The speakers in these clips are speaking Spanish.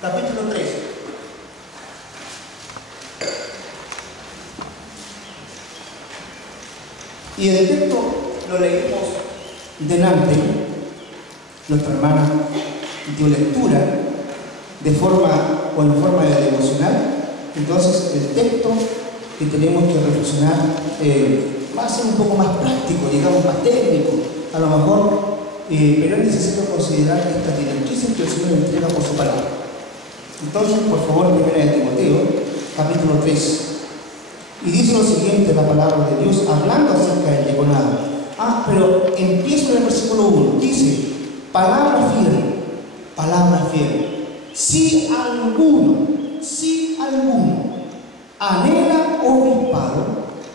capítulo 3. Y el texto lo leímos delante, nuestra hermana dio lectura en forma de devocional. Entonces el texto que tenemos que reflexionar va a ser un poco más práctico, digamos más técnico, a lo mejor, pero es necesario considerar estas directrices que el Señor entrega por su palabra. Entonces, por favor, 1 Timoteo, capítulo 3. Y dice lo siguiente la palabra de Dios, hablando acerca del diaconado. Pero empiezo en el versículo 1. Dice, palabra fiel. Si alguno anhela obispado,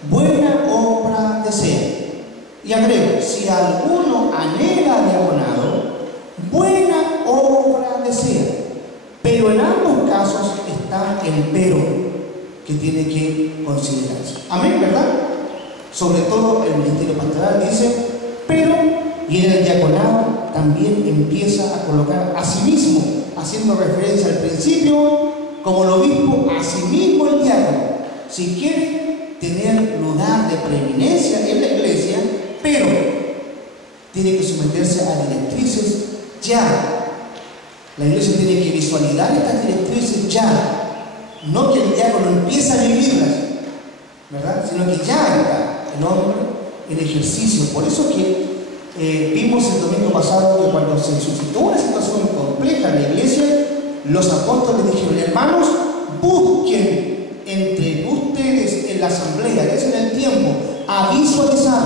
buena obra desea. Y agrego, si alguno anhela diaconado, buena obra desea. Pero en ambos casos está el pero que tiene que considerarse. Amén, ¿verdad? Sobre todo el ministerio pastoral dice, pero, y en el diaconado también empieza a colocar a sí mismo, haciendo referencia al principio, como el obispo, a sí mismo el diácono, si quiere tener lugar de preeminencia en la iglesia, pero tiene que someterse a directrices ya. La iglesia tiene que visualizar estas directrices ya. No que el diácono empiece a vivirlas, ¿verdad? Sino que ya está el hombre en ejercicio. Por eso que vimos el domingo pasado que cuando se suscitó una situación compleja en la iglesia, los apóstoles dijeron, hermanos, busquen entre ustedes en la asamblea, que es en el tiempo, a visualizar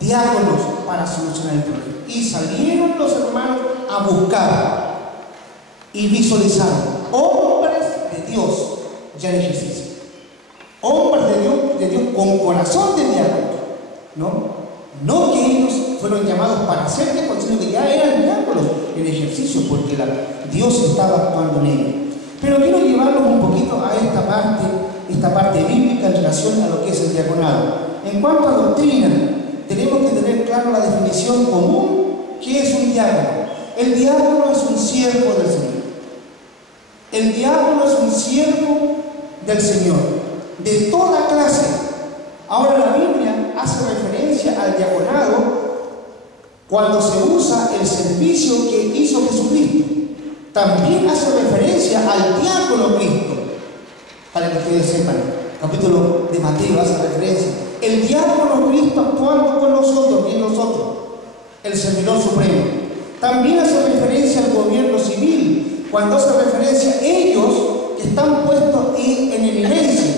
diáconos para solucionar el problema. Y salieron los hermanos a buscar y visualizar hombres de Dios ya en ejercicio, hombres de Dios con corazón de diáconos, no que ellos fueron llamados para ser diáconos, sino que ya eran diáconos en ejercicio, porque Dios estaba actuando en ellos. Pero quiero llevarlos un poquito a esta parte bíblica en relación a lo que es el diaconado. En cuanto a doctrina, tenemos que tener claro la definición común que es un diácono. El diácono es un siervo del Señor. El diácono es un siervo del Señor, de toda clase. Ahora la Biblia hace referencia al diaconado cuando se usa el servicio que hizo Jesucristo. También hace referencia al diácono Cristo, para que ustedes sepan. Capítulo de Mateo hace referencia. El diácono Cristo actuando con nosotros y en nosotros, el servidor supremo. También hace referencia al gobierno civil, cuando hace referencia a ellos que están puestos en eminencia.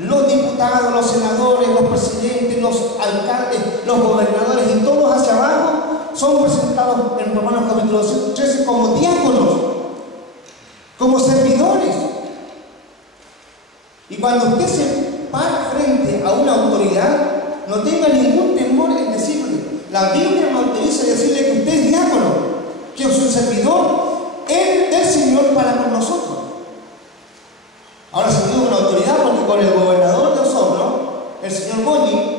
Los diputados, los senadores, los presidentes, los alcaldes, los gobernadores y todos hacia abajo son presentados en Romanos capítulo 13 como diáconos, como servidores. Y cuando usted se para frente a una autoridad, no tenga ningún temor en decirle. La Biblia me autoriza a decirle que usted es diácono, que es un servidor del Señor para con nosotros. Ahora se digo con autoridad porque con el gobernador de Osorno, el señor Boni,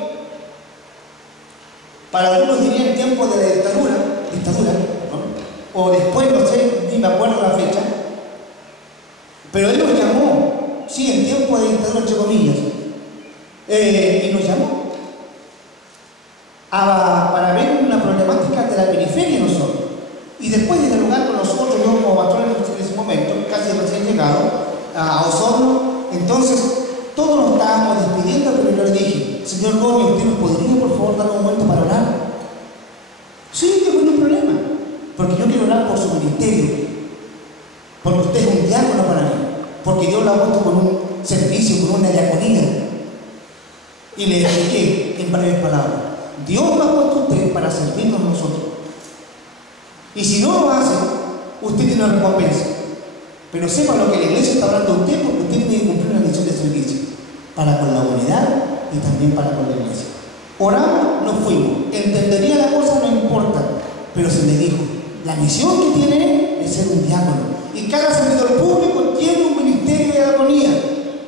para algunos dirían en tiempo de la dictadura, ¿no? O después, no sé, ni me acuerdo la fecha, pero él nos llamó, sí, en tiempo de dictadura, entre comillas, y nos llamó para ver una problemática de la periferia de nosotros. Y después de dialogar con nosotros, yo como pastor en ese momento, casi recién llegado a Osorno, entonces todos nos estábamos despidiendo, pero yo le dije, señor Gómez, ¿usted nos podría por favor dar un momento para orar? Sí, que no hay problema, porque yo quiero orar por su ministerio, porque usted es un diácono para mí, porque Dios lo ha puesto con un servicio, con una diaconía. Y le expliqué en breves palabras, Dios lo ha puesto a usted para servirnos a nosotros. Y si no lo hace, usted tiene una recompensa. Pero sepa lo que la iglesia está hablando de usted, porque usted tiene que cumplir una misión de servicio para con la humanidad y también para con la iglesia. Oramos, nos fuimos. Entendería la cosa, no importa. Pero se le dijo, la misión que tiene él es ser un diácono. Y cada servidor público tiene un ministerio de diaconía,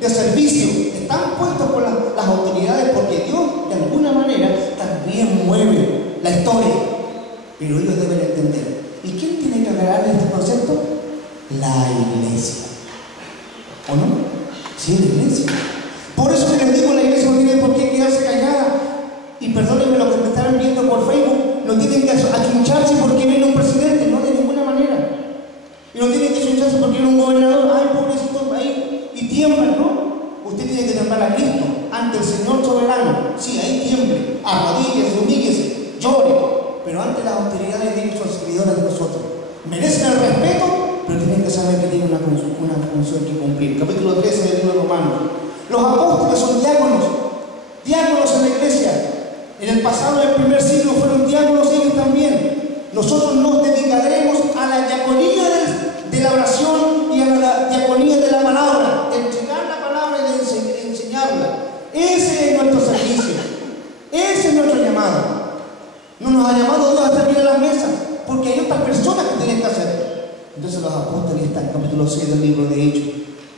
de servicio. Están puestos por las autoridades porque Dios, de alguna manera, también mueve la historia. Pero ellos deben entender. ¿Y quién tiene que agarrar este concepto? La iglesia. ¿O no? Sí, la iglesia. Por eso que les digo, la iglesia no tiene por qué quedarse callada. Y perdónenme lo que me están viendo por Facebook, no tienen que achuncharse porque viene un presidente, no, de ninguna manera. Y no tienen que achuncharse porque viene un gobernador, ay, pobrecito, ahí, y tiemblan, ¿no? Usted tiene que temblar a Cristo ante el Señor soberano. Sí, ahí tiemble, arrodíllese, humíllese, llore, pero ante las autoridades de ellos son servidores de nosotros. Merecen el respeto, pero tienen que saber que tienen una función que cumplir. Capítulo 13 del libro de Romanos. Los apóstoles son diáconos en la iglesia. En el pasado del primer siglo fueron diáconos ellos también. Nosotros nos dedicaremos a la diaconía de la oración y a la diaconía de la palabra, de entregar la palabra y de enseñarla. Ese es nuestro servicio, ese es nuestro llamado. No nos ha llamado Dios a servir a las mesas, porque hay otras personas que tienen que hacerlo. Entonces los apóstoles están en el capítulo 6 del libro de Hechos.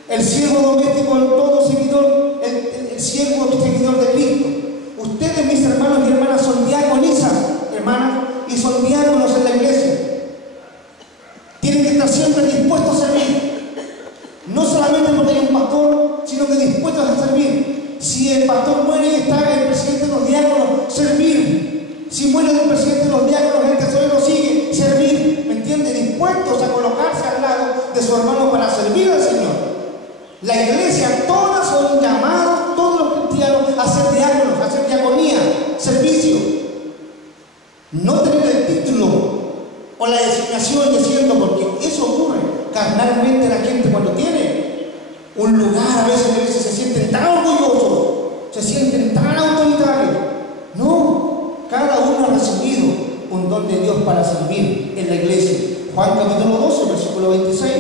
El siervo doméstico en todo seguidor, el siervo seguidor de Cristo. Ustedes, mis hermanos y hermanas, son diaconisas, hermanas, y son diáconos en la iglesia. Tienen que estar siempre dispuestos a servir. No solamente porque hay un pastor, sino que dispuestos a servir. Si el pastor muere y está el presidente de los diáconos, servir. Si muere el presidente de los diáconos, el tesorero sigue, servir. ¿Me entiende? Dispuestos a colocarse al lado de su hermano para servir al Señor. La iglesia, todas son llamados, todos los cristianos, a ser diáconos, a hacer diaconía, servicio. No tener el título o la designación diciendo, porque eso ocurre carnalmente la gente cuando tiene un lugar, a veces se sienten tan orgullosos, se sienten tan autoritarios. No, cada uno ha recibido un don de Dios para servir en la iglesia. Juan capítulo 12, versículo 26.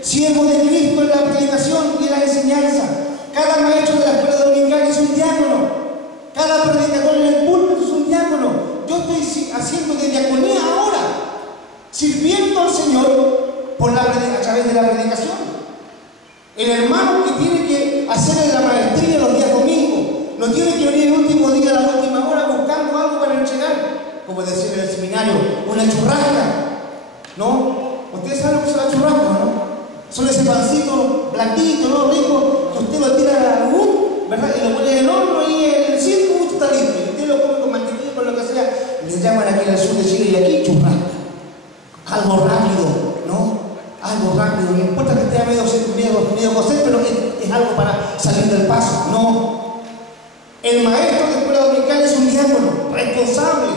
Siervo de Cristo en la predicación y en la enseñanza. Cada maestro de la escuela dominical es un diácono. Cada predicador en el púlpito es un diácono. Yo estoy haciendo de diaconía ahora, sirviendo al Señor a través de la predicación. El hermano que tiene que hacer la maestría los días domingos, no tiene que venir el último día, a la última hora, buscando algo para entregar, como decía en el seminario, una churrasca, ¿no? Ustedes saben lo que es la churrasca, ¿no? Son ese pancito blanquito, ¿no? Rico, que usted lo tira a la luz, ¿verdad? Y lo pone en el horno y en el circo está listo. Y usted lo come con mantequilla, con lo que sea. Le llaman aquí en el sur de Chile y aquí churrasca. Algo rápido, ¿no? Algo rápido. No importa que esté medio cocer, pero es algo para salir del paso. No. El maestro de escuela dominical es un diácono, responsable.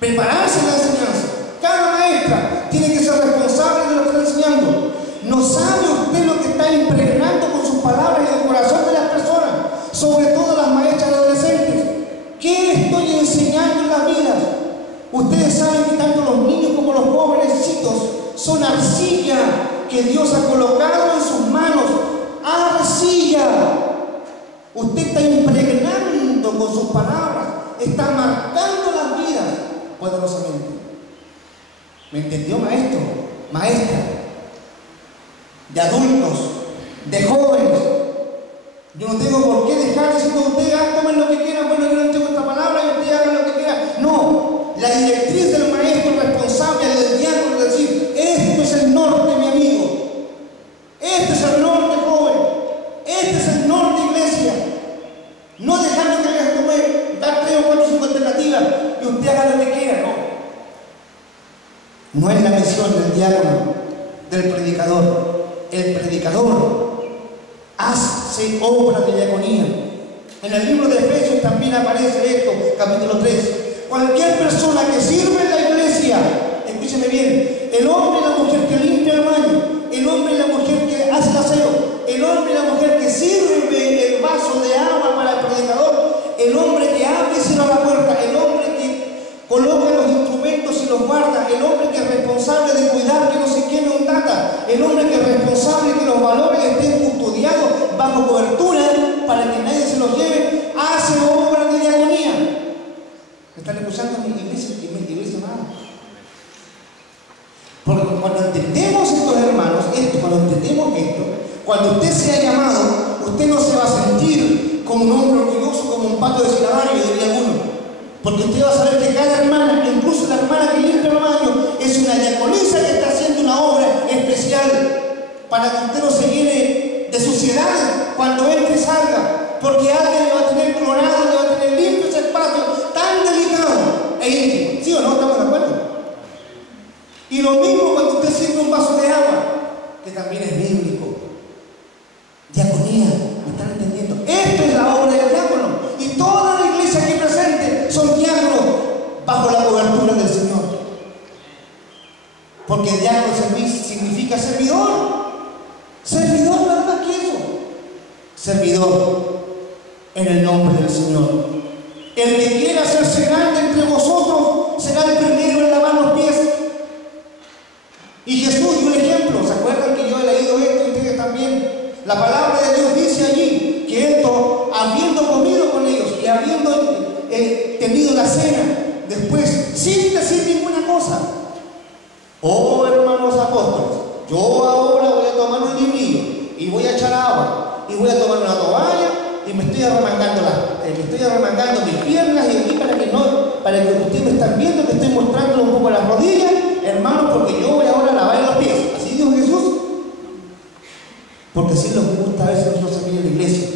Prepararse en la enseñanza. Cada maestra tiene que ser responsable de lo que está enseñando. ¿No sabe usted lo que está impregnando con sus palabras en el corazón de las personas? Sobre todo las maestras adolescentes. ¿Qué estoy enseñando en las vidas? Ustedes saben que tanto los niños como los jovencitos son arcilla que Dios ha colocado en sus manos. Arcilla. Usted está impregnando con sus palabras, está marcando las vidas poderosamente. ¿Me entendió, maestro? Maestra, de adultos, de jóvenes. Yo no tengo por qué dejar diciendo ustedes tomen lo que quieran, bueno, yo no tengo esta palabra y ustedes hagan lo que quieran. No, la directriz del maestro responsable del diácono es decir, esto es el norte, mi amigo. Este es el norte, joven. Este es el norte, iglesia. No dejando que les tome, dar 3 o 4 o 5 alternativas y usted haga lo que quiera, no. No es la misión del diácono, del predicador. El predicador hace obra de diaconía. En el libro de Efesios también aparece esto, capítulo 3. Cualquier persona que sirve en la iglesia, escúcheme bien, el hombre y la mujer que limpia el baño, el hombre y la mujer que hace el aseo, el hombre y la mujer que sirve el vaso de agua para el predicador, el hombre que abre y cierra la puerta, el hombre que coloca los instrumentos y los guarda, el hombre que es responsable de cuidar que no se queme un data, el hombre que es responsable de que los valores estén custodiados bajo cobertura para que nadie se los lleve, hace obra de diaconía. ¿Me están escuchando mi iglesia, hermano? Porque cuando entendemos estos hermanos, cuando entendemos esto, cuando usted sea llamado, usted no se va a sentir como un hombre orgulloso, como un pato de silavario, diría uno. Porque usted va a saber que cada hermana, incluso la hermana que limpia el baño, es una diaconisa que está haciendo una obra especial para que usted no se llene de suciedad cuando entre y salga, porque alguien le va a tener clorado, le va a tener limpio ese espacio tan delicado e íntimo. ¿Sí o no? ¿Estamos de acuerdo? Y lo mismo cuando usted sirve un vaso de agua, que también es bíblico. Diaconía, ¿me están entendiendo? Esto es la obra del diácono. Y toda la iglesia aquí presente son diáconos bajo la cobertura del Señor. Porque diácono significa servidor. Servidor, nada más que eso. Servidor en el nombre del Señor. El que quiera hacerse grande entre vosotros será el primero en lavar los pies. Y Jesús dio un ejemplo. ¿Se acuerdan que yo he leído esto y ustedes también? La palabra de Dios dice allí que esto, habiendo comido con ellos y habiendo tenido la cena, después, sin decir ninguna cosa, oh hermanos apóstoles, yo ahora voy a tomar un librillo y voy a echar agua y voy a tomar una toalla y me estoy arremangando mis piernas y aquí para que ustedes me están viendo que estoy mostrando un poco las rodillas, hermanos, porque yo voy ahora a lavar los pies. Así dijo Jesús. Porque sí nos gusta a veces nosotros servir en la iglesia.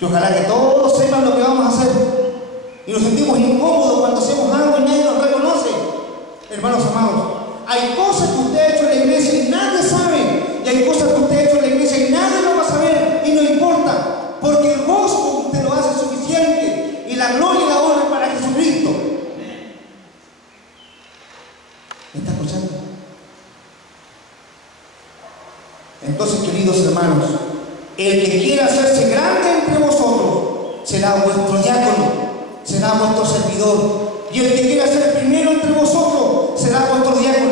Y ojalá que todos sepan lo que vamos a hacer. Y nos sentimos incómodos cuando hacemos algo y nadie nos reconoce. Hermanos amados, hay cosas que usted ha hecho en la iglesia y nadie sabe. Y hay cosas que usted ha hecho en la iglesia y nadie lo va a saber y no importa. Porque el gozo que usted lo hace es suficiente. Y la gloria y la honra es para Jesucristo. ¿Me está escuchando? Entonces, queridos hermanos, el que quiera hacerse grande entre vosotros será vuestro diácono, será vuestro servidor. Y el que quiera ser primero entre vosotros será vuestro diácono.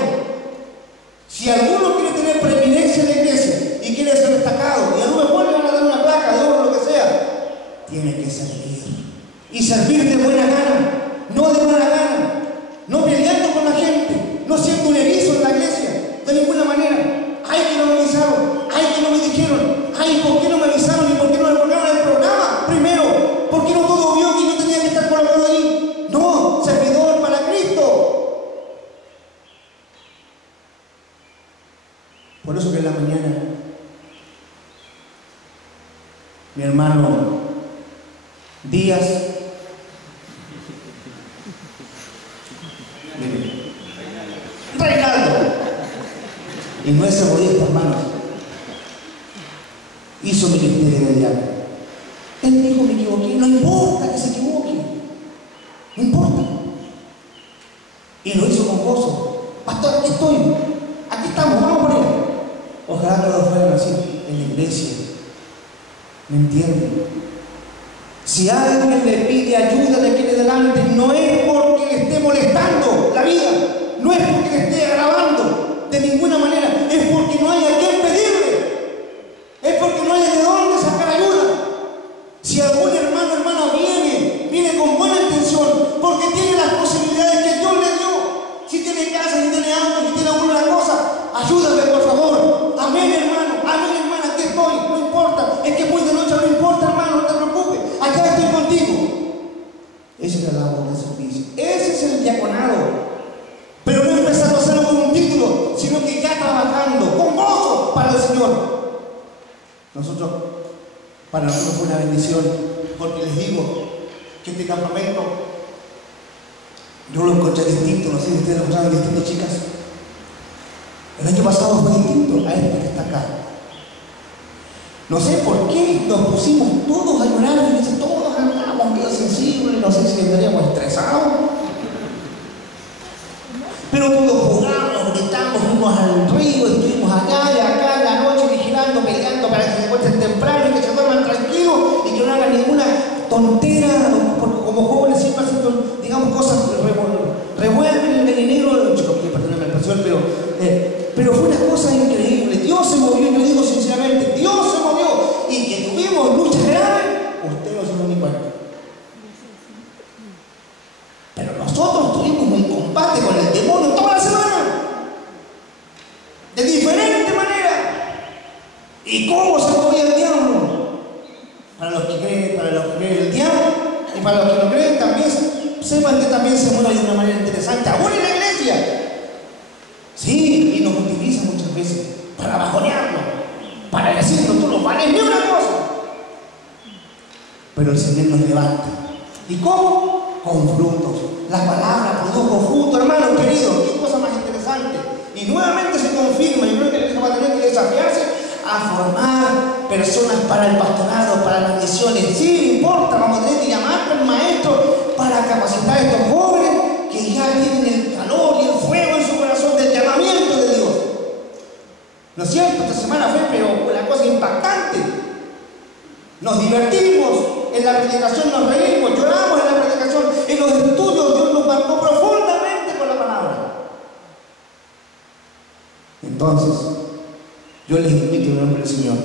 Si alguno quiere tener preeminencia en la iglesia y quiere ser destacado, y a lo mejor le van a dar una placa de oro o lo que sea, tiene que servir. Y servir de buena gana, no de mala gana, no peleando con la gente, no siendo un erizo en la iglesia, de ninguna manera. Ay, que no me avisaron, ay, que no me dijeron, ay, ¿por qué no me avisaron y por qué no me colocaron el programa? Primero, ¿por qué no todo vio que yo tenía que estar colocado ahí? No, servidor para Cristo. Por eso que en la mañana, mi hermano Díaz, Reinaldo, y no es egoísta, hermanos, hizo ministerio de diácono. Él dijo: me equivoqué, no importa que se equivoque, no importa. Y lo hizo con gozo. Pastor, aquí estoy, aquí estamos, vamos por allá. Ojalá todos fueran así en la iglesia. ¿Me entienden? Si alguien le pide ayuda de aquí en adelante, no es porque le esté molestando la vida, no es porque le esté agravando de ninguna manera, es porque no hay a quien pedirle, es porque no hay de dónde sacar ayuda. Si algún hermano o hermana viene con buena intención, porque tiene las posibilidades que Dios le dio, si tiene casa, si tiene auto, si tiene alguna cosa, ayúdame por favor. Amén, hermano, amén, hermana, aquí estoy, no importa, es que es muy de noche, no importa, hermano, no te preocupes, acá estoy contigo. Esa es la labor del servicio, ese es el diaconado. Pero no empezando a hacerlo con un título, sino que ya trabajando con gozo para el Señor. Para nosotros fue una bendición, porque les digo que este campamento yo lo encontré distinto. No sé si ustedes lo encontraron distinto, chicas. El año pasado fue distinto a este que está acá. No sé por qué nos pusimos todos a llorar, y todos andábamos medio sensibles, no sé si andaríamos estresados. Pero todos jugamos, gritamos, fuimos al río, estuvimos acá y acá en la noche vigilando, peleando para que se encuentren temprano y que se duerman tranquilos y que no hagan ninguna tontera, porque como jóvenes siempre hacen, digamos, cosas, revuelven el dinero, perdóname la expresión, pero fue una cosa increíble. Dios se movió, yo digo sinceramente, Dios se movió, y que tuvimos luchas reales, usted no se lo ni cuenta. Pero nosotros tuvimos un combate con el demonio toda la semana, de diferente manera. ¿Y cómo se movía el diablo? Para los que creen el diablo, y para los que no creen también, sepan que también se mueve de una manera interesante, aún en la iglesia. Sí, y nos utiliza muchas veces para bajonearnos. pareciendo tú no vales ni una cosa. Pero el Señor nos levanta. ¿Y cómo? Con frutos. La palabra produjo fruto, hermanos queridos. Qué cosa más interesante. Y nuevamente se confirma. Yo creo que el va a tener que desafiarse a formar personas para el pastorado, para las misiones. Sí, no importa, vamos a tener que llamar al maestro para capacitar a estos jóvenes que ya tienen el calor y el fuego en su corazón del llamamiento de Dios. ¿No es cierto? Esta semana fue pero una cosa impactante. Nos divertimos en la predicación, nos reímos, lloramos en la predicación, en los estudios Dios nos marcó profundamente con la palabra. Entonces, yo les invito en el nombre del Señor,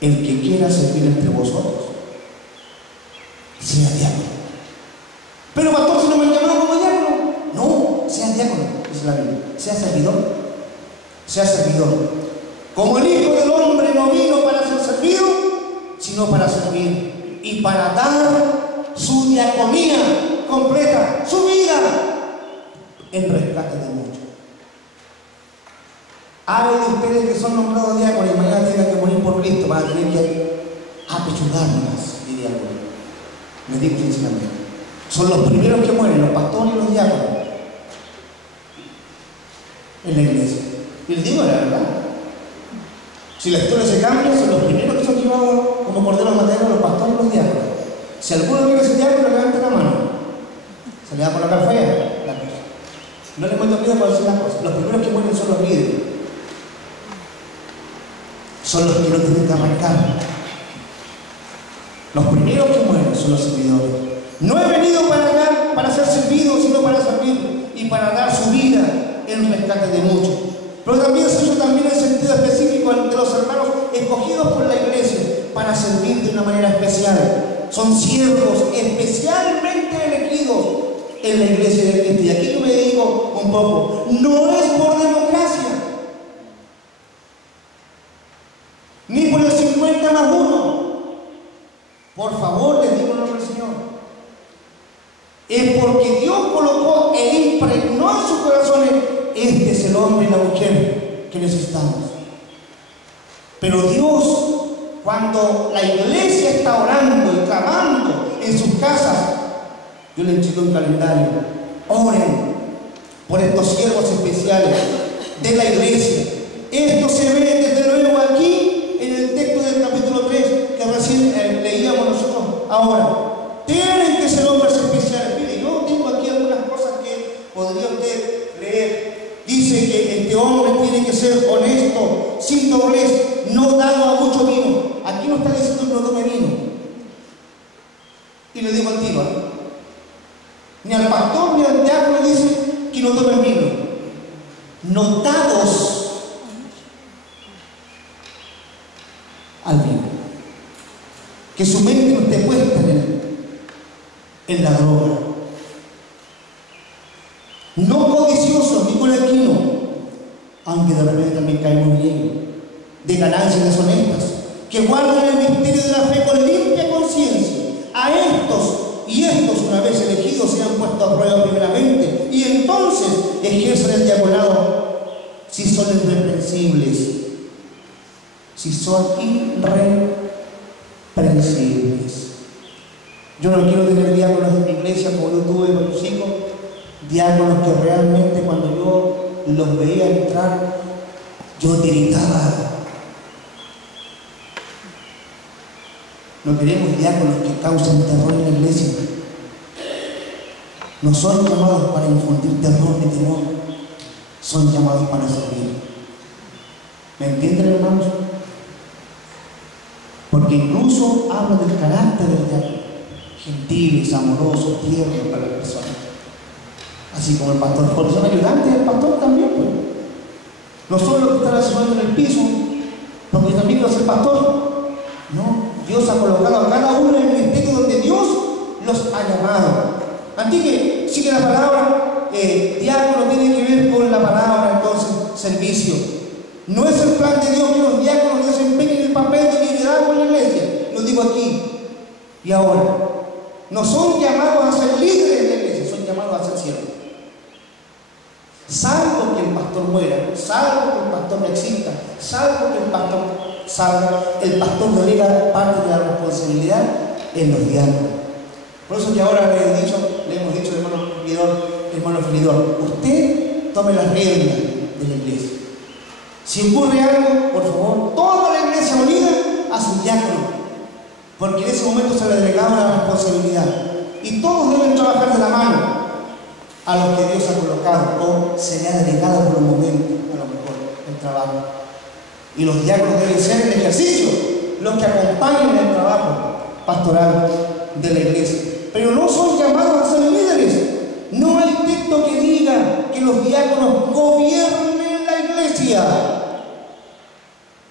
el que quiera servir entre vosotros, sea diácono. Pero pastor, si no me han llamado como diácono, no, sea diácono, dice la Biblia, sea servidor, sea servidor. Como el Hijo del Hombre no vino para ser servido, sino para servir y para dar su diaconía completa, su vida en rescate de muchos. Hablen de ustedes que son nombrados diáconos y mañana tengan que morir por Cristo, van a tener que apechugarnos, diría yo. Me digo sinceramente. Son los primeros que mueren, los pastores y los diáconos en la iglesia. Y les digo la verdad. Si la historia se cambia, son los primeros que son llevados como corderos maternos los pastores y los diáconos. Si alguno quiere ser diácono, levante la mano. Se le va a colocar fea la cosa. No le cuento miedo para decir las cosas. Los primeros que mueren son los líderes. Son los que no tienen que arrancar. Los primeros que mueren son los servidores. No he venido para ser servido, sino para servir y para dar su vida en rescate de muchos. Pero también se usa también el sentido específico de los hermanos escogidos por la iglesia para servir de una manera especial. Son siervos especialmente elegidos en la iglesia de Cristo. Y aquí yo me digo un poco, no es por democracia, ni por el 50+1. Por favor, les digo en nombre del Señor. Es porque Dios colocó e impregnó en sus corazones, este es el hombre y la mujer que necesitamos. Pero Dios, cuando la iglesia está orando y clamando en sus casas, yo les chico un calendario, oren por estos siervos especiales de la iglesia. Esto se ve desde luego aquí en el texto del capítulo 3 que recién leíamos nosotros ahora. Tienen que ser hombres especiales. Mire, yo tengo aquí algunas cosas que podría usted leer. Dice que este hombre tiene que ser honesto, sin doblez, no dado a mucho vino. Aquí no está diciendo que no tome vino. Y le digo al tiro, ni al pastor ni al diácono le dice que no tomen vino. No dados al vino. Que su mente no esté puesta en la droga. No codiciosos ni colaquinos, aunque de repente también caemos bien, de ganancias deshonestas, que guardan el misterio de la fe con limpia conciencia. A estos una vez elegidos se han puesto a prueba primeramente y entonces ejercen el diaconado si son irreprensibles, si son irreprensibles. Yo no quiero tener diáconos en mi iglesia como yo tuve con los hijos, diáconos que realmente cuando yo los veía entrar, yo tiritaba. No queremos diáconos que causen terror en la iglesia. No son llamados para infundir terror ni temor, son llamados para servir. ¿Me entienden, hermanos? Porque incluso hablo del carácter del diácono, gentiles, amorosos, tiernos para las personas. Así como el pastor, porque son ayudantes del pastor también, pues. No solo los que están asesorando en el piso, porque también los el pastor. No, Dios ha colocado a cada uno en el ministerio donde Dios los ha llamado. Así que sí que la palabra diácono tiene que ver con la palabra, entonces, servicio. No es el plan de Dios que los diáconos desempeñen el papel de liderazgo en la iglesia. Lo digo aquí y ahora. No son llamados a ser líderes de la iglesia, son llamados a ser siervos. Salvo que el pastor muera, salvo que el pastor no exista, salvo que el pastor salga, el pastor delega parte de la responsabilidad en los diáconos. Por eso que ahora le hemos dicho hermano Filidor, usted tome las riendas de la iglesia. Si ocurre algo, por favor, toda la iglesia unida a su diácono, porque en ese momento se le delegaba la responsabilidad. Y todos deben trabajar de la mano a los que Dios ha colocado, o se le ha delegado por un momento, a lo mejor, el trabajo. Y los diáconos deben ser en ejercicio los que acompañen el trabajo pastoral de la iglesia. Pero no son llamados a ser líderes. No hay texto que diga que los diáconos gobiernen la iglesia.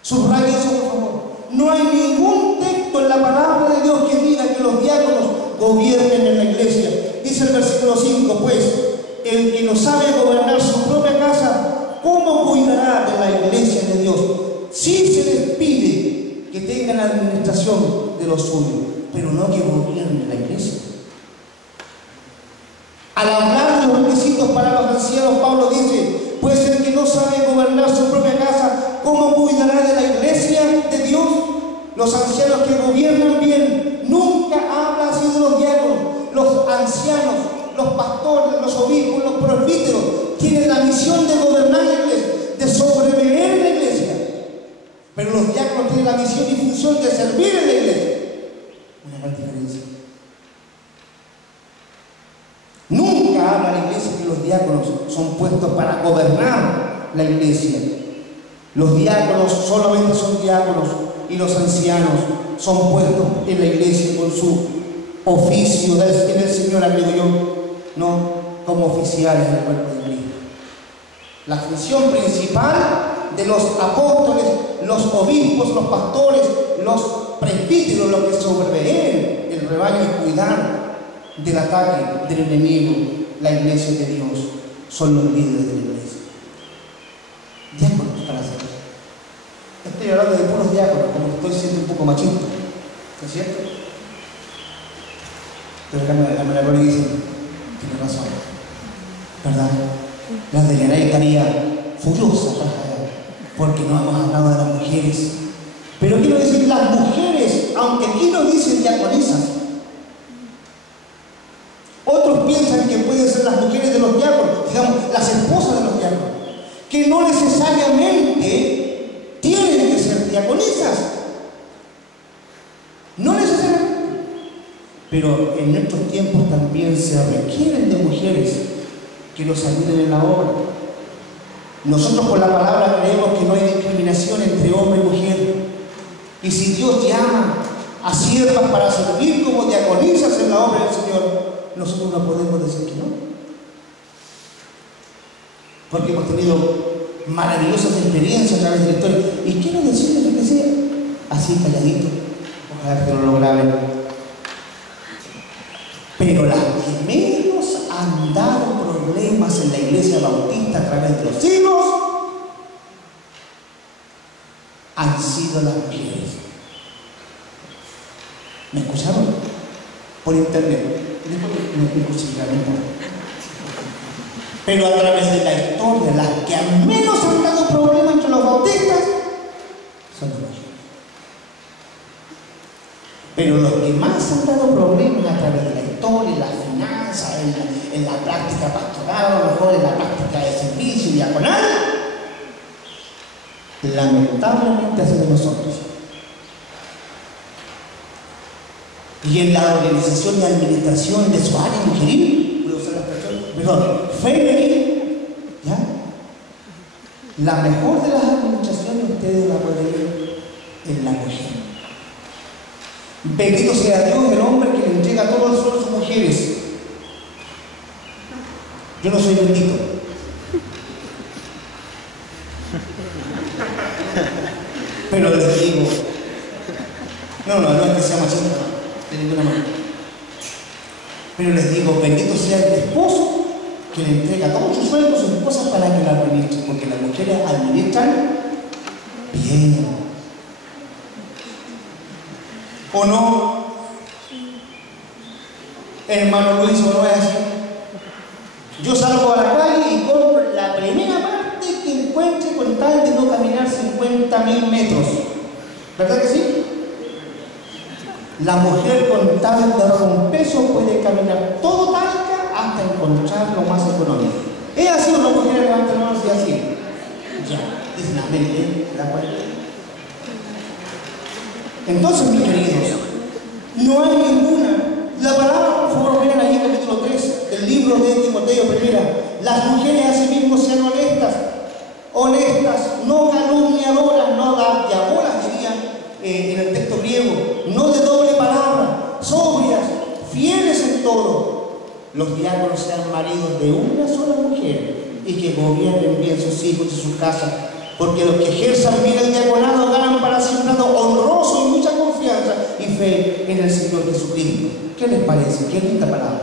Subrayen eso, por favor. No hay ningún texto en la palabra de Dios que diga que los diáconos gobiernen en la iglesia. Dice el versículo 5, pues, el que no sabe gobernar su propia casa, ¿cómo cuidará de la iglesia de Dios? Sí se les pide que tengan la administración de lo suyo, pero no que gobiernen la iglesia. Al hablar de los requisitos para los ancianos, Pablo dice, pues el que no sabe gobernar su propia casa, ¿cómo cuidará de la iglesia de Dios? Los ancianos que gobiernan bien, nunca habla así de los diáconos. Los ancianos, los pastores, los obispos, los presbíteros, tienen la misión de gobernar la iglesia, de sobreveer la iglesia. Pero los diáconos tienen la misión y función de servir en la iglesia. Una gran diferencia. Nunca habla la iglesia que los diáconos son puestos para gobernar la iglesia. Los diáconos solamente son diáconos y los ancianos son puestos en la iglesia con su oficio en el Señor, amigo yo, no como oficiales del cuerpo de Cristo. La función principal de los apóstoles, los obispos, los pastores, los presbíteros, los que sobreveen el rebaño y cuidar del ataque del enemigo, la iglesia de Dios, son los líderes de la iglesia. Diáconos para hacer eso. Estoy hablando de puros diáconos, como estoy siendo un poco machista, ¿no es cierto? Pero la gloria dice, tiene razón, ¿verdad? La de Yanay estaría furiosa porque no hemos hablado de las mujeres. Pero quiero decir, las mujeres, aunque aquí nos dicen diaconisas, otros piensan que pueden ser las mujeres de los diáconos, digamos, las esposas de los diáconos, que no necesariamente tienen que ser diaconisas. No necesariamente. Pero en nuestros tiempos también se requieren de mujeres que nos ayuden en la obra. Nosotros por la palabra creemos que no hay discriminación entre hombre y mujer. Y si Dios llama a siervas para servir como diaconisas en la obra del Señor, nosotros no podemos decir que no. Porque hemos tenido maravillosas experiencias a través de la historia. Y quiero decirles que sea así calladito. Ojalá que no lo graben. Pero las que menos han dado problemas en la iglesia bautista a través de los siglos han sido las mujeres. ¿Me escucharon? Por internet. Pero a través de la historia, las que al menos han dado problemas entre los bautistas son las mujeres. Pero los que más han dado problemas a través de la historia, en la finanza, en la práctica pastoral, a lo mejor en la práctica de servicio diaconal, lamentablemente ha sido nosotros. Y en la organización y administración de su área mujeril, puedo usar la expresión, perdón, femenil, ¿ya? La mejor de las administraciones ustedes la pueden ver en la mujer. Bendito sea Dios, el hombre que le entrega todo el suelo a sus mujeres. Yo no soy bendito. Pero les digo, no es que sea machista, de ninguna manera. Pero les digo, bendito sea el esposo que le entrega todo su sueldo a su esposa para que la administre, porque las mujeres administran bien. ¿O no? Hermano Luis, ¿o no es así? Yo salgo a la calle y compro la primera parte 50.000 metros. ¿Verdad que sí? La mujer con tal de ahorrar un peso puede caminar todo Talca hasta encontrar lo más económico. ¿Es así o no? Mujeres levantan la mano y así. Ya, dicen amén, ¿da cuenta? Entonces, mis queridos, no hay ninguna. La palabra, por favor, vean ahí en el capítulo 3 del libro de Timoteo primera. Las mujeres asimismo sean honestas, no calumniadoras, no diabolas, diría en el texto griego, no de doble palabra, sobrias, fieles en todo. Los diáconos sean maridos de una sola mujer y que gobiernen bien sus hijos y sus casas, porque los que ejerzan bien el diaconado ganan para sí un trato honroso y mucha confianza y fe en el Señor Jesucristo. ¿Qué les parece? Qué linda palabra.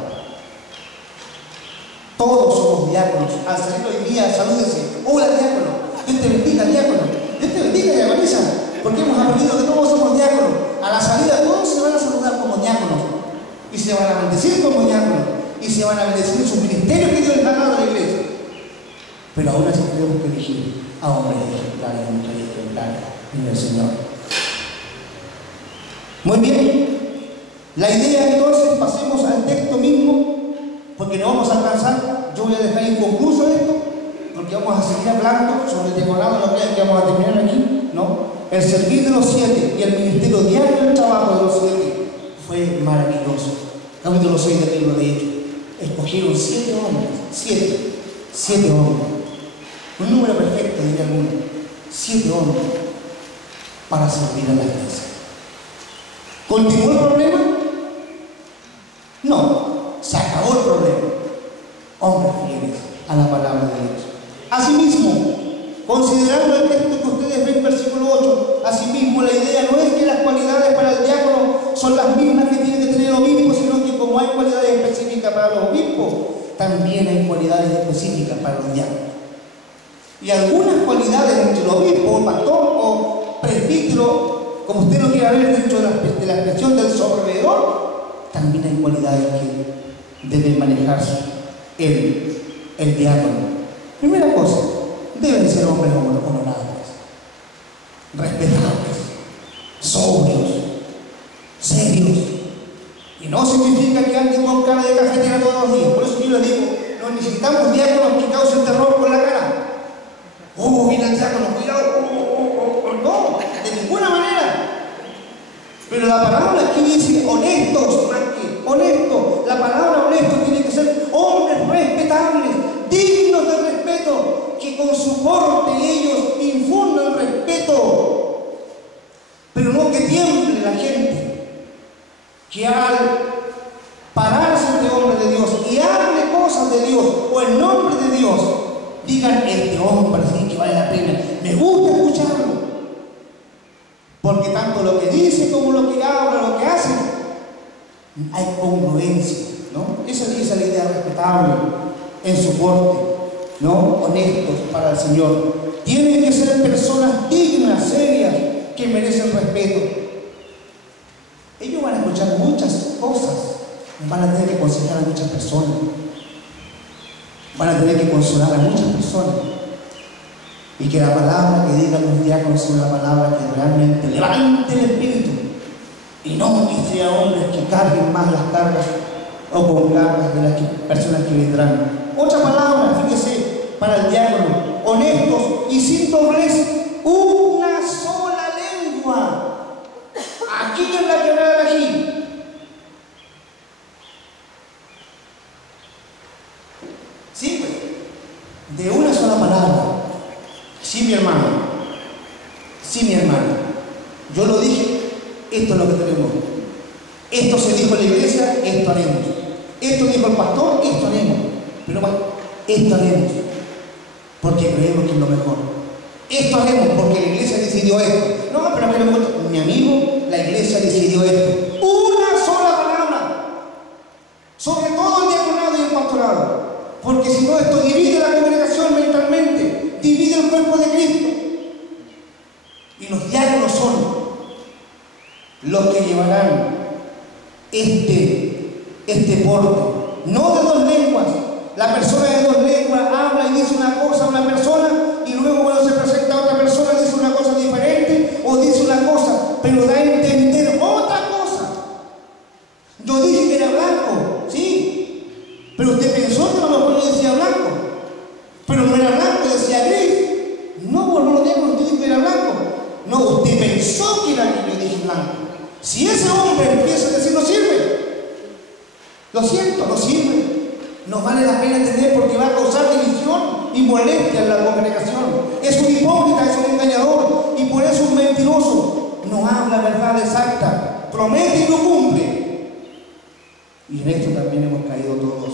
Todos somos diáconos. Al salir hoy día, salúdense. Hola, diácono. Dios te bendiga, diácono. Dios te bendiga, diaconisa. Porque hemos aprendido que todos somos diáconos. A la salida todos se van a saludar como diáconos. Y se van a bendecir como diáconos. Y se van a bendecir en sus ministerios que Dios les ha dado a la iglesia. Pero aún así tenemos que elegir a hombres ejemplares, mujeres ejemplares en el Señor. Muy bien. La idea entonces, pasemos al texto mismo, porque no vamos a alcanzar. Yo voy a dejar inconcluso esto, porque vamos a seguir hablando sobre el diaconado, no crean que vamos a terminar aquí, ¿no? El servir de los 7 y el ministerio diario del trabajo de los 7 fue maravilloso. Capítulo 6 del libro de Hechos. Escogieron 7 hombres, 7 hombres. Un número perfecto, diría alguno. 7 hombres para servir a la iglesia. ¿Continuó el problema? No, se acabó el problema. Hombres fieles a la palabra de Dios. Asimismo, considerando el texto que ustedes ven, versículo 8, asimismo la idea no es que las cualidades para el diácono son las mismas que tiene que tener el obispo, sino que como hay cualidades específicas para los obispos, también hay cualidades específicas para los diáconos. Y algunas cualidades entre el obispo, o pastor o presbítero, como usted lo quiera ver dentro de la expresión del sobreveedor, también hay cualidades que deben manejarse el diácono. Primera cosa, deben ser hombres honorables, respetables, sobrios, serios. Y no significa que anden con cara de cafetera todos los días. Por eso yo les digo, no necesitamos diáconos que causen terror con la cara. Mira el diácono, cuidado. No, de ninguna manera. Pero la palabra aquí dice honestos, honestos. La palabra honesto tiene que ser hombres respetables, dignos de respeto, que con su porte ellos infundan respeto. Pero no que tiemble la gente, que al pararse ante hombre de Dios y hable cosas de Dios o en nombre de Dios, digan, este hombre sí que vale la pena, me gusta escucharlo. Porque tanto lo que dice como lo que habla, lo que hace, hay congruencia, ¿no? Esa es la idea respetable en su porte, ¿no? Honestos para el Señor. Tienen que ser personas dignas, serias, que merecen respeto. Ellos van a escuchar muchas cosas, van a tener que aconsejar a muchas personas, van a tener que consolar a muchas personas. Y que la palabra que digan los diáconos sea una palabra que realmente levante el espíritu y no que sea hombres que carguen más las cargas o con cargas de las personas que vendrán. Otra palabra, fíjese, para el diácono: honestos y sin doblez, una sola lengua. Aquí en la quebrada de aquí. Sí, pues, de una sola palabra. Sí, mi hermano. Sí, mi hermano. Yo lo dije, esto es lo que tenemos. Esto se dijo en la iglesia, esto haremos. Esto dijo el pastor, esto haremos. Pero esto haremos porque creemos que es lo mejor. Esto haremos porque la iglesia decidió esto. No, pero mi amigo, la iglesia decidió esto. Una sola palabra. Sobre todo el diaconado y el pastorado. Porque si no, esto divide la congregación mentalmente, divide el cuerpo de Cristo. Y los diáconos son los que llevarán este porte. No de dos lenguas. La persona de dos lenguas habla y dice una cosa a una persona y luego cuando se presenta a otra persona dice una cosa diferente o dice una cosa, pero da a entender otra cosa. Yo dije que era blanco, sí, pero usted pensó que a lo mejor yo decía blanco, pero no era blanco, decía gris. No, hermano Diego, usted dijo que era blanco. No, usted pensó que era gris, yo dije blanco. Si ese hombre empieza a decir no sirve, lo siento, no sirve. No vale la pena entender porque va a causar división y molestia en la congregación. Es un hipócrita, es un engañador y por eso es un mentiroso. No habla verdad exacta, promete y no cumple. Y en esto también hemos caído todos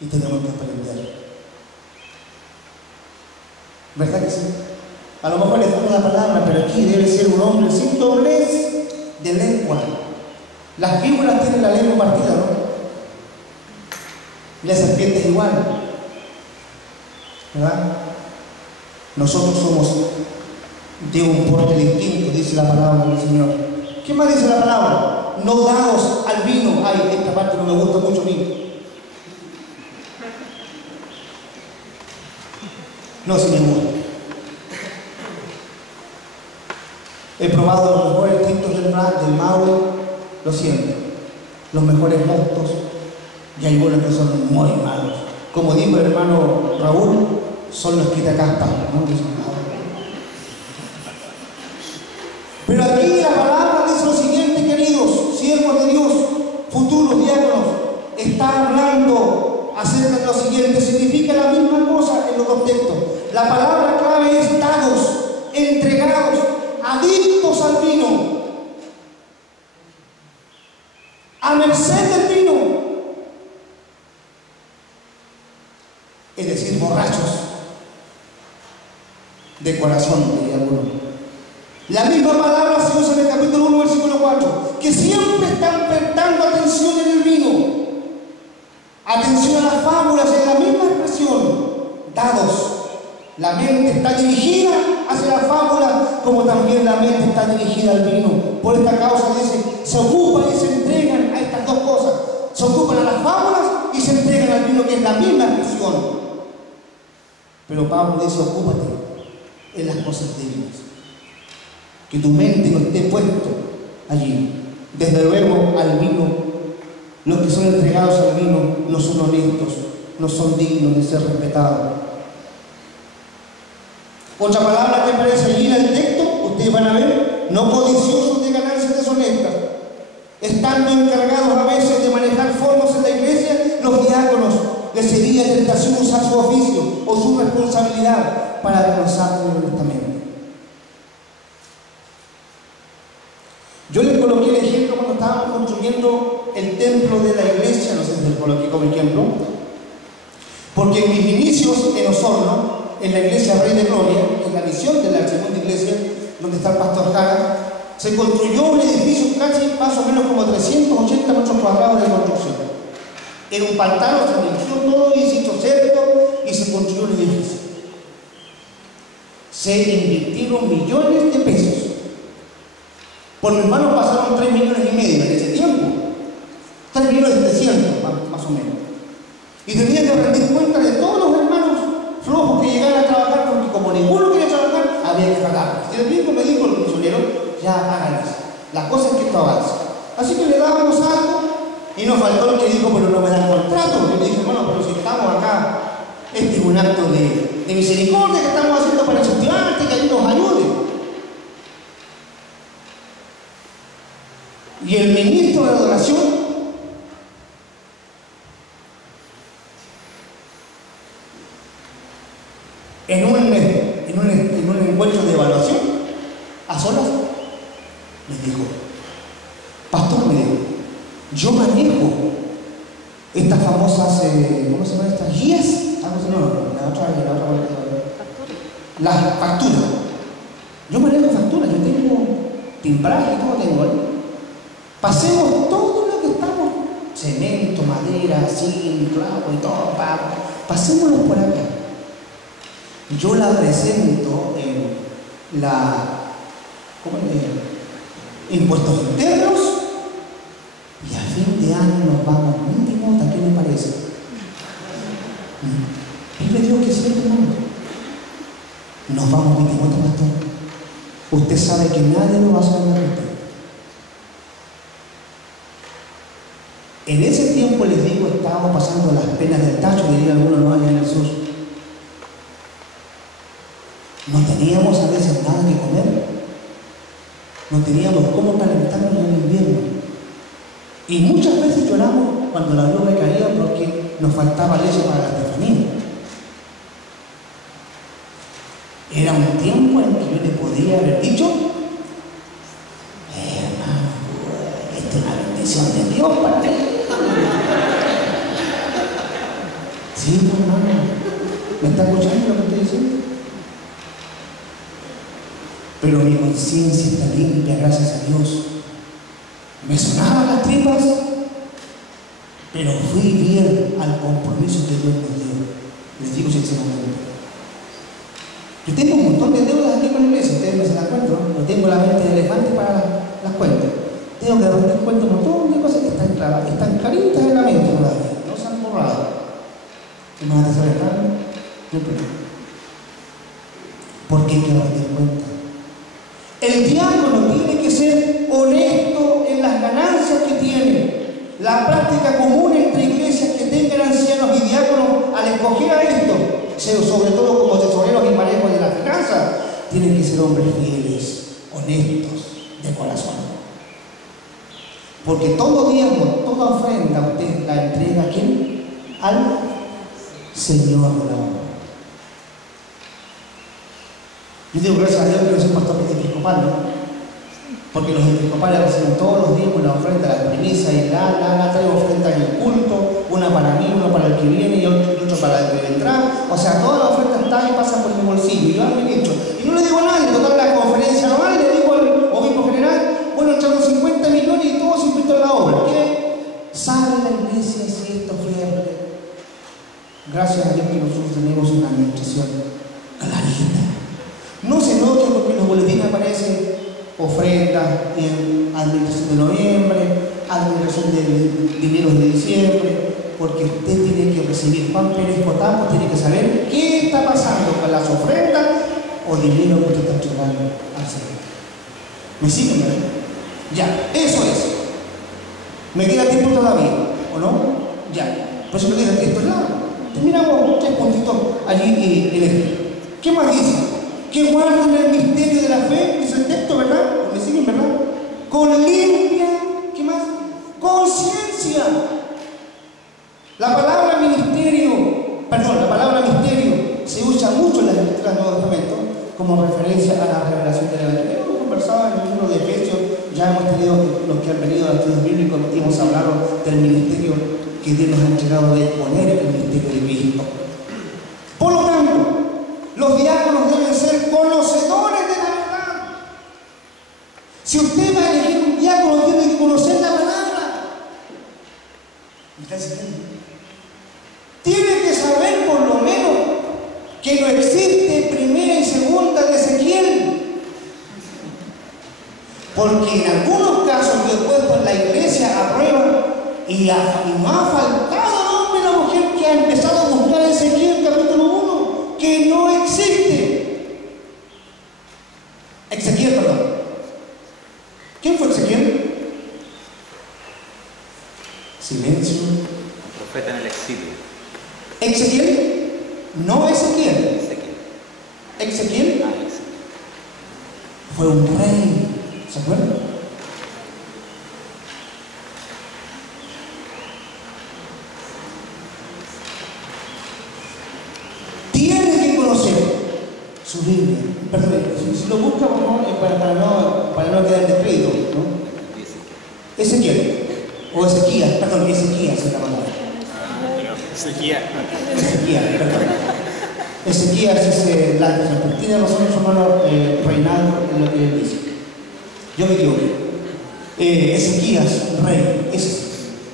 y tenemos que aprender. ¿Verdad que sí? A lo mejor le falta la palabra, pero aquí debe ser un hombre sin doblez de lengua. Las víboras tienen la lengua partida, ¿no? Y la serpiente es igual, ¿verdad? Nosotros somos de un porte distinto, dice la palabra del Señor. ¿Qué más dice la palabra? No daos al vino. Ay, esta parte no me gusta mucho a mí. No, si me gusta. He probado los mejores tintos del Maule, lo siento, los mejores mostos. Y hay buenos que son muy malos. Como dijo el hermano Raúl, son los que te acastan, ¿no? Pero aquí la palabra dice lo siguiente, queridos siervos de Dios, futuros diáconos, está hablando acerca de lo siguiente, significa la misma cosa en los dos textos. La palabra clave es dados, entregados, adictos al vino, a merced del vino. Es decir, borrachos de corazón, diría alguno. La misma palabra se usa en el capítulo 1, versículo 4, que siempre están prestando atención en el vino, atención a las fábulas, en la misma expresión, dados. La mente está dirigida hacia la fábula, como también la mente está dirigida al vino. Por esta causa dice, se ocupan y se entregan a estas dos cosas. Se ocupan a las fábulas y se entregan al vino, que es la misma expresión. Pero Pablo dice, ocúpate en las cosas divinas. Que tu mente no esté puesto allí. Desde luego al vino, los que son entregados al vino no son honestos, no son dignos de ser respetados. Otra palabra que aparece allí en el texto, ustedes van a ver, no codiciosos de ganancias deshonestas, estando encargados a veces de manejar fondos en la iglesia, los diáconos les sería tentación usar su oficio o su responsabilidad para alcanzarlo honestamente. Yo les coloqué el ejemplo cuando estábamos construyendo el templo de la iglesia, no sé si les coloqué como ejemplo, porque en mis inicios en Osorno, en la iglesia Rey de Gloria, en la misión de la segunda iglesia, donde está el pastor Jara, se construyó un edificio casi más o menos como 380 metros cuadrados de construcción. Era un pantano, se limpió todo y se hizo cerco y se construyó un edificio. Se invirtieron millones de pesos. Por mis manos pasaron 3,5 millones en ese tiempo. 3,3 millones más o menos. Y tenía que rendir cuenta de todos los hermanos flojos que llegaran a trabajar, porque como ninguno quería trabajar, había que pagar. Y el mismo me dijo el misionero, ya háganlas. La cosa es que esto avance. Así que le dábamos algo y nos faltó el que dijo, pero no me dan contrato. Y le dije, bueno, pero si estamos acá, este es un acto de misericordia que estamos haciendo para el estudiante, que Dios nos ayude. Y el ministro de adoración en un encuentro de evaluación a solas me dijo, pastor, me dijo, yo manejo estas famosas, ¿cómo se llaman estas guías? Las facturas. Yo manejo facturas, yo tengo timbraje y todo tengo ahí. Pasemos todo lo que estamos, cemento, madera, zinc, clavo y todo, pasémoslo por acá. Yo la presento en impuestos internos y a fin de año nos vamos mínimo, ¿a qué me parece? Pide Dios que siempre, hermano. Nos vamos mínimo. usted sabe que nadie lo va a saber más que usted. En ese tiempo, les digo, estábamos pasando las penas del tacho, dirían algunos no allá en el sur. No teníamos a veces nada que comer. No teníamos cómo calentarnos en el invierno. Y muchas veces lloramos cuando la lluvia caía porque nos faltaba leche para la Estefanía. Era un tiempo en que yo le podía haber dicho, hermano, esta es una bendición de Dios para ti. Sí, hermano, ¿me está escuchando lo que estoy diciendo? Pero mi conciencia está limpia, gracias a Dios. Me sonaban las tripas, pero fui fiel al compromiso que Dios nos dio. Les digo sinceramente. Yo tengo un montón de deudas aquí con la iglesia, ustedes no se dan cuenta, ¿no? No tengo la mente de elefante para las cuentas. Tengo que rendir cuenta un montón de cosas que están claras, están claritas en la mente todavía, no se han borrado. ¿Qué más te sale claro? ¿Por qué hay que rendir cuenta? El diácono tiene que ser honesto en las ganancias que tiene. La práctica común entre iglesias que tengan ancianos y diáconos al escoger a esto, sobre todo como tesoreros y manejos de las finanzas, tienen que ser hombres fieles, honestos, de corazón. Porque todo diezmo, toda ofrenda, usted la entrega ¿a quién? Al Señor de la obra. Yo digo gracias a Dios que no soy pastor episcopal, ¿no? Porque los episcopales reciben todos los días una ofrenda, la premisa y traigo ofrenda en el culto, una para mí, una para el que viene y otro para el que vendrá. O sea, todas las ofrendas están y pasan por mi bolsillo. Y yo lo he hecho. Y no le digo a nadie, total la conferencia anual, le digo al obispo general, bueno, echaron 50 millones y todos se invirtieron en la obra. ¿Qué? Sabe la iglesia si esto fue real. Gracias a Dios que nosotros tenemos una administración clarita. No se note porque en los boletines aparece ofrenda en administración de noviembre, administración de dineros de diciembre, porque usted tiene que recibir Juan Pérez Potampo, tiene que saber qué está pasando con las ofrendas o dinero que usted está entregando al Señor. ¿Me siguen, verdad? Ya, eso es. ¿Me queda tiempo todavía? ¿O no? Ya. Pues me queda tiempo largo. Terminamos 3 puntitos allí en esto. ¿Qué más dice? Que guarden el misterio de la fe, dice el texto, ¿verdad? ¿Me siguen, verdad? Con limpia, ¿qué más? Conciencia. La palabra misterio se usa mucho en las escrituras del Nuevo Testamento como referencia a la revelación del Evangelio. Hemos conversado en el libro de Efesios, ya hemos tenido los que han venido a los estudios bíblicos y hemos hablado del ministerio que Dios nos ha entregado de exponer el misterio de Cristo. Por lo tanto, los diáconos deben ser conocedores de la verdad. Si usted va a elegir un diácono, tiene que conocer la palabra. ¿Me está diciendo? Tiene que saber por lo menos que no existe primera y segunda de Ezequiel. Porque en algunos casos yo he puesto en la iglesia a prueba y no ha faltado hombre y la mujer que ha empezado a buscar Ezequiel capítulo 1, que no existe. Ezequiel, perdón. ¿Quién fue Ezequiel? Silencio. El profeta en el exilio. Ezequiel, no Ezequiel. Ezequiel fue un rey, ¿se acuerdan? Tiene que conocer su Biblia. Perdón, si lo busca, por favor, para no quedar descreído, ¿no? Ezequiel, o Ezequías, perdón, Ezequías es la palabra. Ezequías, perdón. Ezequías es la que tiene razón su hermano Reinaldo en lo que él dice. Yo me equivoqué. Ezequías, rey, ese.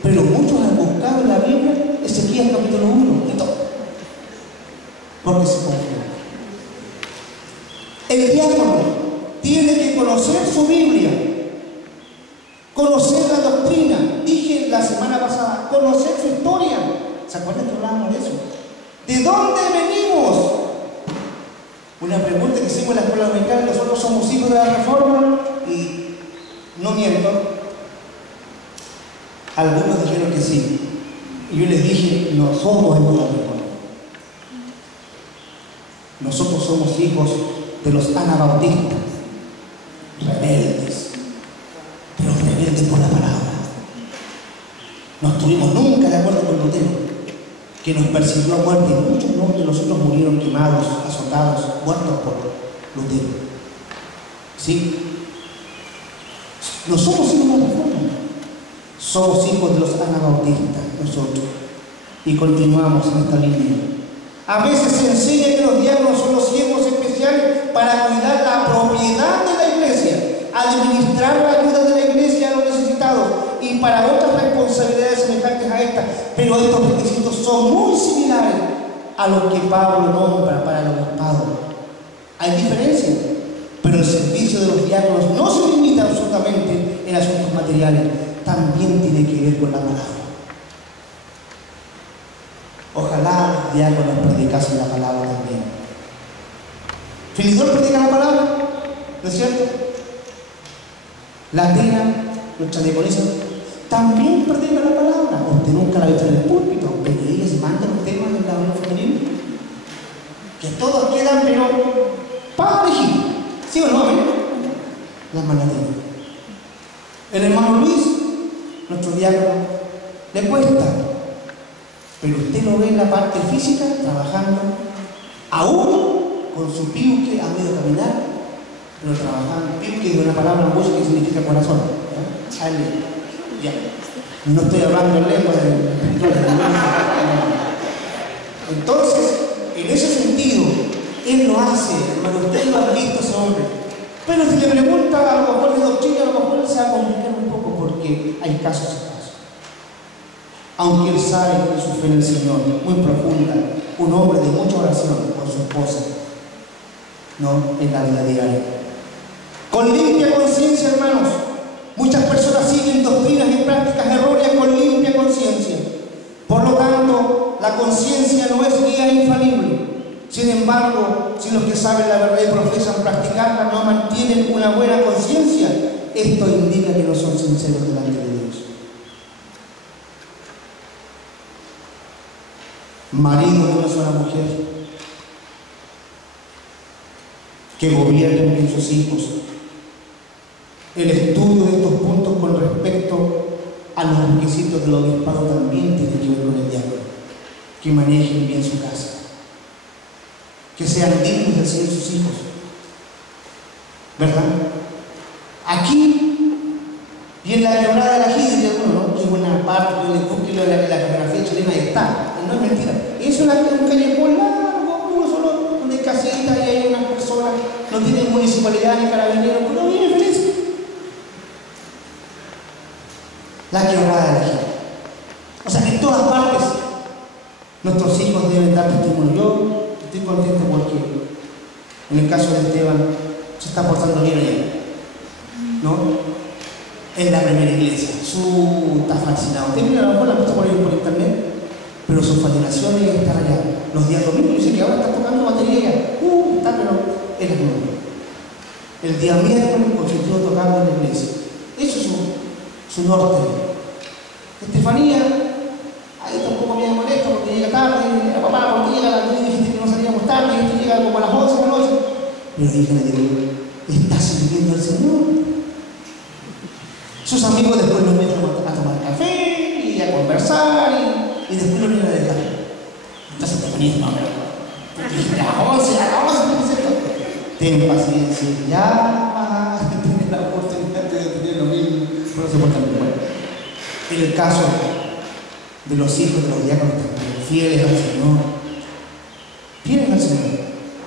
Pero muchos han buscado en la Biblia Ezequías capítulo 1 y todo. Porque se confunde. El diácono tiene que conocer su Biblia, conocer la doctrina. Dije la semana pasada, conocer su historia. ¿Se acuerdan que hablábamos de eso? ¿De dónde venimos? Una pregunta que hicimos en la escuela dominical: nosotros somos hijos de la Reforma, y no miento, algunos dijeron que sí. Y yo les dije: no somos hijos de la Reforma. Nosotros somos hijos de los anabautistas, rebeldes, pero rebeldes por la palabra. No estuvimos nunca de acuerdo con Lutero, que nos persiguió a muerte. Muchos de nosotros murieron quemados, azotados, muertos por Lutero. ¿Sí? No somos hijos de la Reforma, somos hijos de los anabautistas nosotros, y continuamos en esta línea. A veces se enseña que los diáconos son los siervos especiales para cuidar la propiedad de la iglesia, administrar la ayuda de la iglesia a los necesitados y para otras responsabilidades semejantes a estas, pero estos requisitos son muy similares a los que Pablo nombra para el obispado. Hay diferencia, pero el servicio de los diáconos no se limita absolutamente en asuntos materiales, también tiene que ver con la palabra. Ojalá los diáconos predicasen la palabra también. Filidor predica la palabra, ¿no es cierto? La Tena, nuestra diaconisa, también predica la palabra. Usted nunca la ha visto en el púlpito, pero ellos mandan los temas de la unión femenina, que todos quedan, pero para elegir, ¿sí o no? Las manatinas. El hermano Luis, nuestro diácono, le cuesta, pero usted lo ve en la parte física, trabajando, aún con su piuque a medio caminar, pero trabajando. Piuque es una palabra en que significa corazón. Ya. No estoy hablando en lengua espiritual. Entonces, en ese sentido, él lo hace, hermano. Ustedes lo han visto, ese hombre. Pero si le pregunta a lo mejor de doctrina, a lo mejor se va a complicar un poco, porque hay casos y casos. Aunque él sabe que su fe en el Señor muy profunda, un hombre de mucha oración por su esposa, no en la vida diaria. Con limpia conciencia, hermanos. Muchas personas siguen doctrinas y prácticas erróneas con limpia conciencia. Por lo tanto, la conciencia no es guía infalible. Sin embargo, si los que saben la verdad y profesan practicarla no mantienen una buena conciencia, esto indica que no son sinceros delante de Dios. Marido de una sola mujer, que gobiernen bien sus hijos. El estudio de estos puntos con respecto a los requisitos del obispado también tiene que ver con el diácono. Que manejen bien su casa, que sean dignos de ser sus hijos, ¿verdad? Aquí y en la quebrada de la Gide, ¿no? Que es una parte de la geografía chilena, está, no es mentira. Es un callejón largo, uno solo, donde hay casitas y hay unas personas, no tienen municipalidad ni carabineros, pero no viven felices. La quebrada de la Gide. O sea, en todas partes nuestros hijos deben dar testimonio. Yo estoy contento porque en el caso de Esteban se está portando bien allá, ¿no? En la primera iglesia. Está fascinado. Usted mira, a lo mejor la puesto por internet, pero su fascinación es estar allá. Los días domingos dice que ahora está tocando batería. Está, pero él es nuevo. El día miércoles consistió tocando en la iglesia. Eso es su norte. Estefanía, ahí está un poco bien molesto porque llega tarde. Papá, porque llega a las 10, dijiste que no salíamos tarde, y esto llega como a las 11 de la noche. Pero dije, le digo, está sirviendo al Señor. Sus amigos después los meten a tomar café y a conversar y después los vienen a dejar. Entonces te ponías más, pero a las 11, ten paciencia, ya tienes la oportunidad de tener lo mismo, pero no se portan muy bueno. En el caso de los hijos de los diáconos también, fieles al Señor,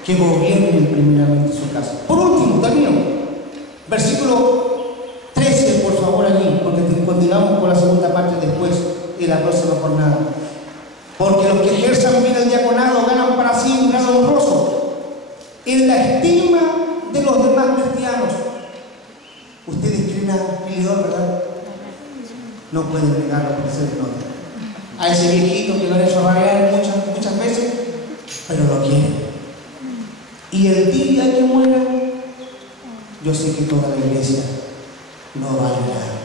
que gobiernen primeramente su casa. Por último, termino. Versículo 13, por favor, allí, porque continuamos con la segunda parte después en la próxima jornada. Porque los que ejerzan bien el diaconado ganan para sí un grado honroso en la estima de los demás cristianos. Usted discrimina al Filidor, ¿verdad? No pueden negarlo por ser nota. A ese viejito que lo han hecho rabiar muchas veces, pero lo quieren. Y el día que muera, yo sé que toda la iglesia no va a llorar.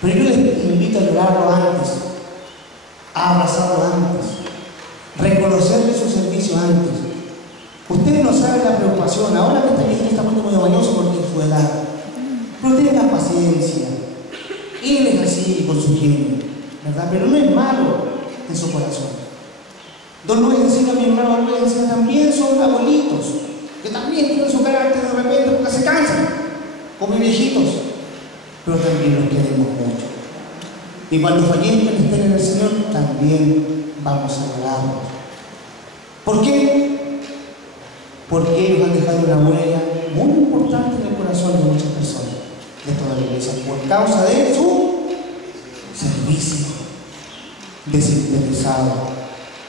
Pero yo les invito a llorarlo antes, a abrazarlo antes, reconocerle su servicio antes. Ustedes no saben la preocupación, ahora que esta iglesia está muy mañoso porque es su edad, pero tengan paciencia. Él es así con su genio, ¿verdad? Pero no es malo en su corazón. Don Luis decía a mi hermano Luis, decía, también son abuelitos, que también tienen su carácter de repente porque se cansan, como viejitos, pero también los queremos mucho. Y cuando fallezcan estén en el Señor, también vamos a llorarlos. ¿Por qué? Porque ellos han dejado una huella muy importante en el corazón de muchas personas de toda la iglesia, por causa de su servicio desinteresado.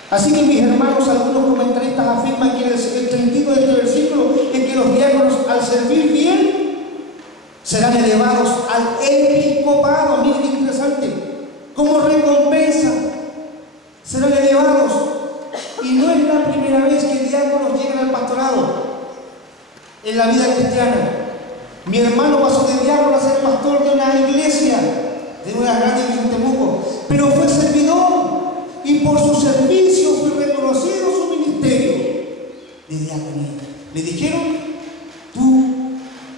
Así que, mis hermanos, algunos comentaristas afirman que el sentido de este versículo es que los diáconos, al servir bien, serán elevados al episcopado. Miren qué interesante. Como recompensa, serán elevados. Y no es la primera vez que diáconos llegan al pastorado en la vida cristiana. Mi hermano pasó de diácono a ser pastor de una iglesia, de una gran iglesia en Temuco, pero fue servidor. Y por su servicio fue reconocido su ministerio de diaconía. Le dijeron, tú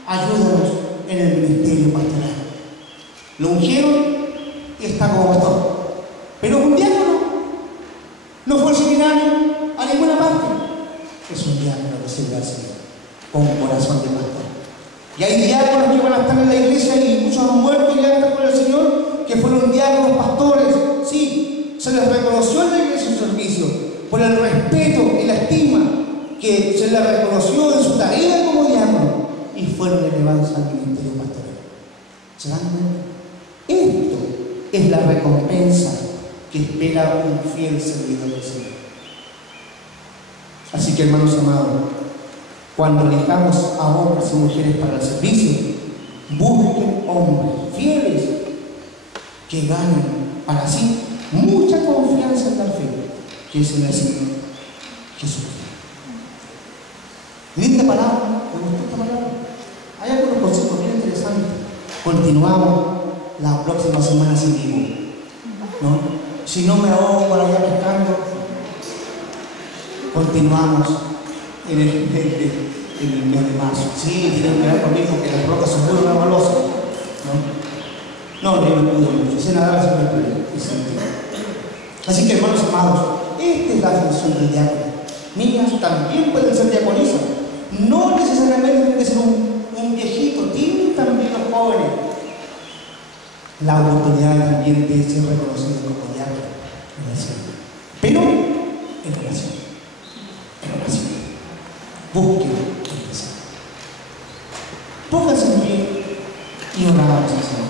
ayúdanos en el ministerio pastoral. Lo ungieron y está como pastor. Pero un diácono no fue al seminario, a ninguna parte. Es un diácono que sirve al Señor con corazón de pastor. Y hay diáconos que van a estar en la iglesia y muchos han muerto y ya están con el Señor, que fueron diáconos pastores. Sí, se les reconoció en la iglesia su servicio por el respeto y la estima que se les reconoció en su tarea como diácono y fueron elevados al ministerio pastoral. ¿Se dan cuenta? Esto es la recompensa que espera un fiel servidor del Señor. Así que, hermanos amados, cuando elijamos a hombres y mujeres para el servicio, busquen hombres fieles que ganen para sí mucha confianza en la fe, que es en el Señor Jesús. Linda palabra, ¿me gustó esta palabra? Hay algunos consejos bien interesantes. Continuamos la próxima semana si vivo, ¿no? Si no me ahogo por allá pescando, continuamos en el mes de marzo. Sí, tienen que ver conmigo porque las rocas son muy revolosas, ¿no? No, yo me cuido mucho, sé nadar sin problema. Así que, hermanos amados, esta es la función del diácono. Niñas también pueden ser diaconisas. No necesariamente tienen que ser un viejito, tienen también los jóvenes la oportunidad también de ser reconocidos como diácono en el cielo. Pero en oración. En oración. Busquen el Señor. Pónganse en pie y oramos al Señor.